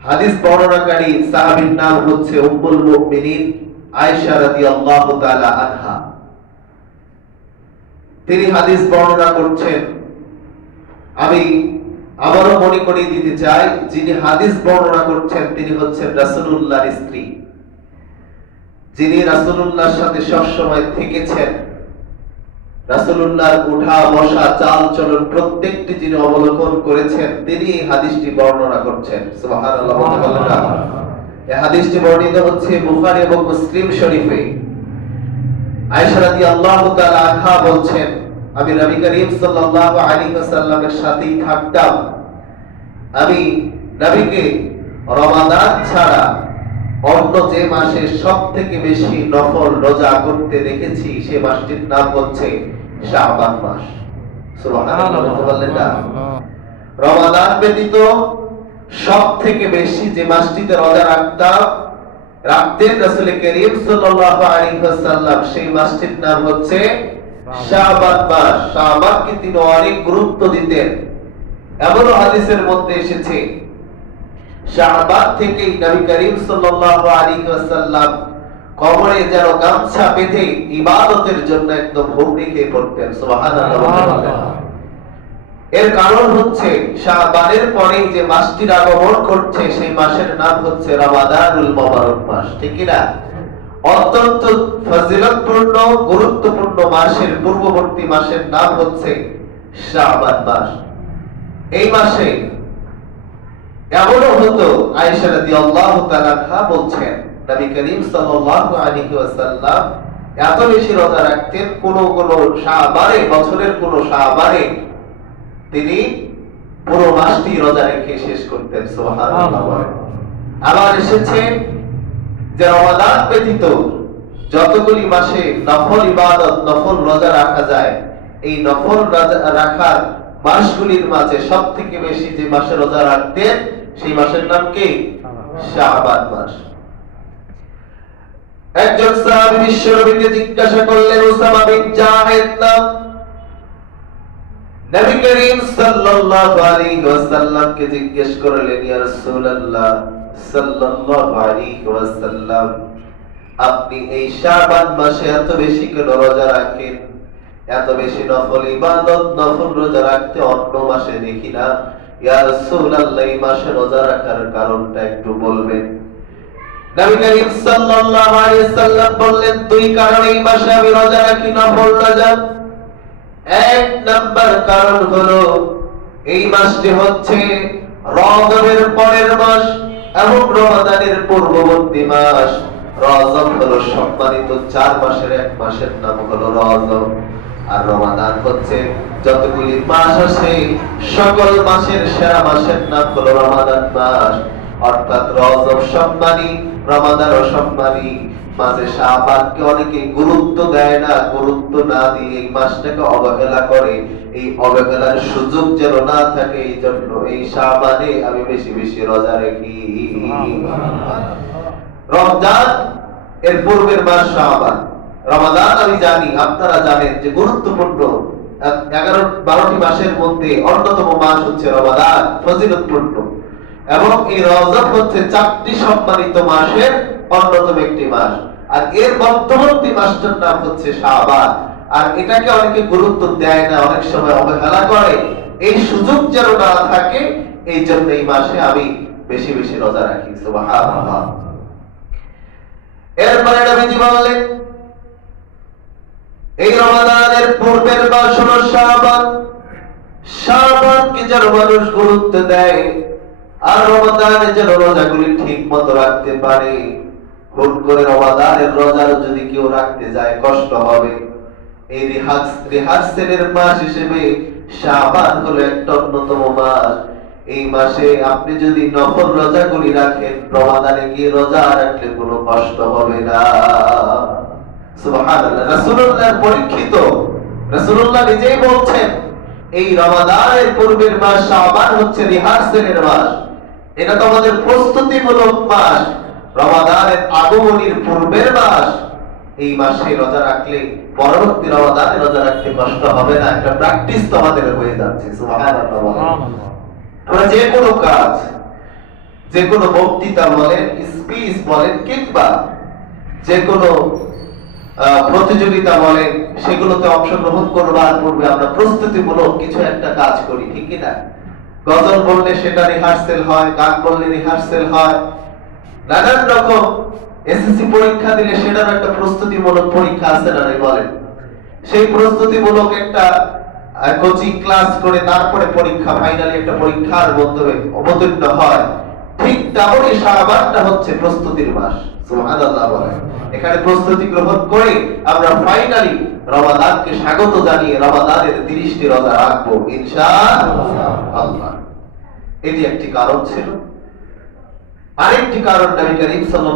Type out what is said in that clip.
হাদিস বর্ণনাকারী সাহাবীর নাম হচ্ছে উম্মুল মুমিনিন আয়েশা রাদিয়াল্লাহু তাআলা আনহা। তিনি হাদিস বর্ণনা করছেন। আমি আবারও মনে করিয়ে দিতে চাই, যিনি হাদিস বর্ণনা করছেন তিনি হচ্ছেন রাসূলুল্লাহর স্ত্রী, যিনি রাসূলুল্লাহর সাথে সবসময় থেকেছেন। রাসূলুল্লাহর উঠা বসা চাল চলন প্রত্যেকটি যিনি অবলোকন করেছেন তিনি এই হাদিসটি বর্ণনা করছেন। সুবহানাল্লাহ। এই হাদিসটি বর্ণিত হচ্ছে বুখারী এবং মুসলিম শরীফে। আয়েশা রাদিয়াল্লাহু তাআলা আনহা বলছেন, আমি নবী করিম সাল্লাল্লাহু আলাইহি ওয়াসাল্লামের সাথেই থাকতাম। আমি নবীকে রমাদান ছাড়া অন্য যে মাসে সবথেকে বেশি নফল রোজা করতে দেখেছি সে মাসটির নাম হচ্ছে শাবান মাস। সুবহানাল্লাহ। রমাদান ব্যতীত সবথেকে বেশি যে মাসটিতে রোজা রাখতেন রাসূল করিম সাল্লাল্লাহু আলাইহি ওয়াসাল্লাম, সেই মাসটির নাম হচ্ছে শাবান মাস। শাবানকে তিনি অনেক গুরুত্ব দিতেন। এমনও হাদিসের মধ্যে এসেছে শাবান থেকেই নবী করিম সাল্লাল্লাহু আলাইহি ওয়াসাল্লাম কবরে যেন গামছা বেঁধে ইবাদতের জন্য একদম হুমড়ি খেয়ে পড়তেন। সুবহানাল্লাহ। এর কারণ হচ্ছে শাবানের পরেই যে মাসটির আগমন করছে সেই মাসের নাম হচ্ছে রমাদানুল মুবারক মাস, ঠিক কি না? অত্যন্ত ফজিলতপূর্ণ গুরুত্বপূর্ণ মাসের পূর্ববর্তী মাসের নাম হচ্ছে শাবান মাস। এই মাসে এমনও হতো, আয়েশা রাদিয়াল্লাহু তাআলা আনহা বলছেন, নবী করিম সাল্লাল্লাহু আলাইহি ওয়াসাল্লাম এত বেশি রোজা রাখতেন, কোন শাবানে, বছরের কোন শাবানে তিনি পুরো মাসটি রোজা রেখে শেষ করতেন। সুবহানাল্লাহ। আবার এসেছে যে রমাদান ব্যতীত যতগুলি মাসে নফল ইবাদত, নফল রোজা রাখা যায়, এই নফল রোজা রাখার মাসগুলির মাঝে সবথেকে বেশি যে মাসে রোজা রাখতেন সেই মাসের নাম কি? শাবান মাস। একজন সাহাবী বিশ্বনবীকে জিজ্ঞাসা করলেন, উসামা বিন জাহিদ নাম, নবী করিম সাল্লাল্লাহু আলাইহি ওয়াসাল্লামকে জিজ্ঞেস করলেন, ইয়া রাসূলুল্লাহ সাল্লাল্লাহু আলাইহি ওয়াসাল্লাম, আপনি এই শাবান মাসে এত বেশি কেন রোজা রাখেন? এত বেশি নফল ইবাদত, নফল রোজা রাখতে অন্য মাসে দেখি না। ইয়া রাসূলুল্লাহ, এই মাসে রোজা রাখার কারণটা একটু বলবেন? নবী করিম সাল্লাল্লাহু আলাইহি ওয়াসাল্লাম বললেন, দুই কারণে এই মাসে আমি রোজা রাখি, নফল রোজা। এক নাম্বার কারণ হলো এই মাসটি হচ্ছে রজবের পরের মাস এবং রমাদানের পূর্ববর্তী মাস। রজব হলো সম্মানিত 4 মাসের এক মাসের নাম হলো রজব, আর রমাদান হচ্ছে যতগুলি মাস আছে সকল মাসের সেরা মাসের নাম হলো রমাদান মাস। অর্থাৎ রজব সম্মানী, রমাদানও সম্মানী। মাঝে শাবানকে অনেকে গুরুত্ব দেয় না, গুরুত্ব না দিয়ে এই মাসটাকে অবহেলা করে। এই অবহেলার সুযোগ যেন না থাকে, এই জন্য এই শাবানে আমি বেশি বেশি রোজা রাখি। রমজান এর পূর্বের মাস শাবান। রমাদান আমি জানি, আপনারা জানেন যে গুরুত্বপূর্ণ 11-12টি মাসের মধ্যে অন্যতম মাস হচ্ছে রমাদান, ফজিলতপূর্ণ। এবং এই রজব হচ্ছে 4টি সম্মানিত মাসের অন্যতম একটি মাস। আর এর মধ্যবর্তী মাসটার নাম হচ্ছে শাবান। আর এটাকে অনেকে গুরুত্ব দেয় না, অনেক সময় অবহেলা করে। এই সুযোগ যেন না থাকে, এই জন্য এই মাসে আমি বেশি বেশি রোজা রাখি। সুবহানাল্লাহ। এরপরে নবীজি বললেন, এই রমাদানের পূর্বের মাস হলো শাবান। শাবানকে যেন মানুষ গুরুত্ব দেয়, আর রমাদানে যেন রোজাগুলি ঠিক মতো রাখতে পারে। হুট করে রমাদানের রোজা যদি কেউ রাখতে যায় কষ্ট হবে। এই রিহার্সেলের মাস হিসেবে শাবান হলো একটা অন্যতম মাস। এই মাসে আপনি যদি নফল রোজাগুলি রাখেন, রমাদানে গিয়ে রোজা রাখলে কোনো কষ্ট হবে না। সুবহানাল্লাহ। রাসূলুল্লাহর পরীক্ষিত, রাসূলুল্লাহ নিজেই বলছেন এই রমাদানের পূর্বের মাস শাবান হচ্ছে রিহার্সেলের মাস। এটা তো আমাদের প্রস্তুতিমূলক মাস। রমাদানের আগমনের পূর্বের মাস। এই মাসে রোজা রাখলে পরবর্তী রমাদানে রোজা রাখতে কষ্ট হবে না, একটা প্র্যাকটিস তো আমাদের হয়ে যাচ্ছে। সুবহানাল্লাহ। আমরা যে কোনো কাজ যে কোনো বক্তৃতা বলেন, স্পিচ বলেন, কিংবা যে কোনো প্রতিযোগিতা বলেন, সেগুলোতে অংশগ্রহণ করবার পূর্বে আমরা প্রস্তুতিমূলক কিছু একটা কাজ করি, ঠিক কি না? গজল বললে সেটা রিহার্সেল হয়, গান বললে রিহার্সেল হয়, নানান রকম এসএসসি পরীক্ষা দিলে সেটার একটা প্রস্তুতিমূলক পরীক্ষা আছে না, বলেন? সেই প্রস্তুতিমূলক একটা কোচিং ক্লাস করে তারপরে পরীক্ষা, ফাইনালি একটা পরীক্ষার মাধ্যমে অবতীর্ণ হয়। ঠিক তেমনই শাবানটা হচ্ছে প্রস্তুতির মাস। সুবহানাল্লাহ বলেন। এখানে প্রস্তুতি গ্রহণ করে আমরা ফাইনালি রমাদানকে স্বাগত জানিয়ে রমাদানের 30টি রোজা রাখবো ইনশাআল্লাহ। এটি একটি কারণ ছিল। আরেকটি কারণ নবী করিম সাল্লাল্লাহু